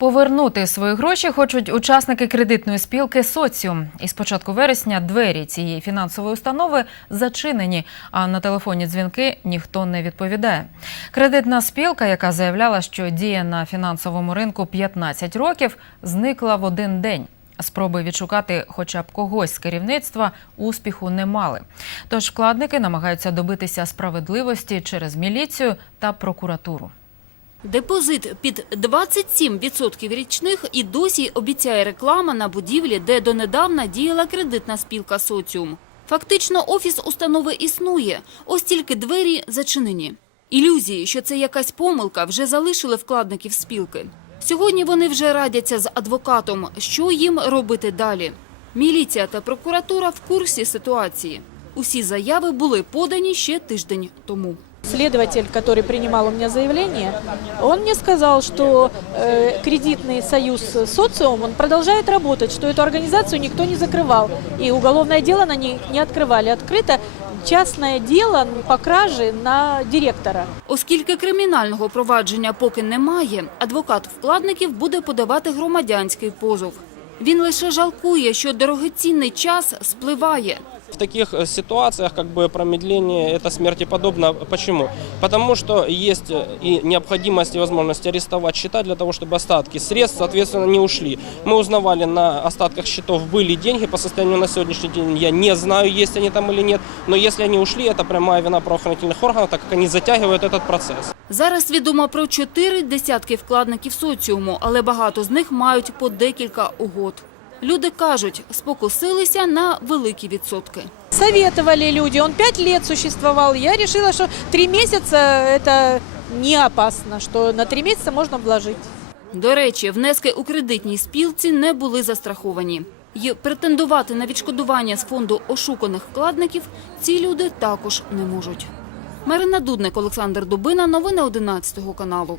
Повернути свої гроші хочуть учасники кредитної спілки Соціум. І з початку вересня двері цієї фінансової установи зачинені, а на телефонні дзвінки ніхто не відповідає. Кредитна спілка, яка заявляла, що діє на фінансовому ринку 15 років, зникла в один день. Спроби відшукати хоча б когось з керівництва успіху не мали. Тож вкладники намагаються добитися справедливості через міліцію та прокуратуру. Депозит під 27% річних і досі обіцяє реклама на будівлі, де донедавна діяла кредитна спілка «Соціум». Фактично, офіс установи існує, ось тільки двері зачинені. Ілюзії, що це якась помилка, вже залишили вкладників спілки. Сьогодні вони вже радяться з адвокатом, що їм робити далі. Міліція та прокуратура в курсі ситуації. Усі заяви були подані ще тиждень тому Следователь, который принимал у меня заявление, он мне сказал, что э, кредитный союз «Социум» он продолжает работать, что эту организацию никто не закрывал. И уголовное дело на них не открывали. Открыто частное дело по краже на директора. Оскільки кримінального провадження поки немає, адвокат вкладників буде подавати громадянський позов. Він лише жалкує, що дорогоцінний час спливає. В таких э, ситуациях как бы промедление это смерти подобно. Почему? Потому что есть э, и необходимость и возможность арестовать счета для того, чтобы остатки средств, соответственно, не ушли. Мы узнавали, на остатках счетов были деньги. По состоянию на сегодняшний день я не знаю, есть они там или нет. Но если они ушли, это прямая вина правоохранительных органов, так как они затягивают этот процесс. Зараз відомо про чотири десятки вкладників соціуму, але багато з них мають по декілька угод. Люди кажуть, спокусилися на великі відсотки. Советовали люди, он пять лет существовал. Я решила, что три месяца это не опасно, что на три месяца можно вложить. До речі, внески у кредитній спілці не були застраховані. І претендувати на відшкодування з фонду ошуканих вкладників ці люди також не можуть. Марина Дудник, Олександр Дубина. Новини 11 каналу.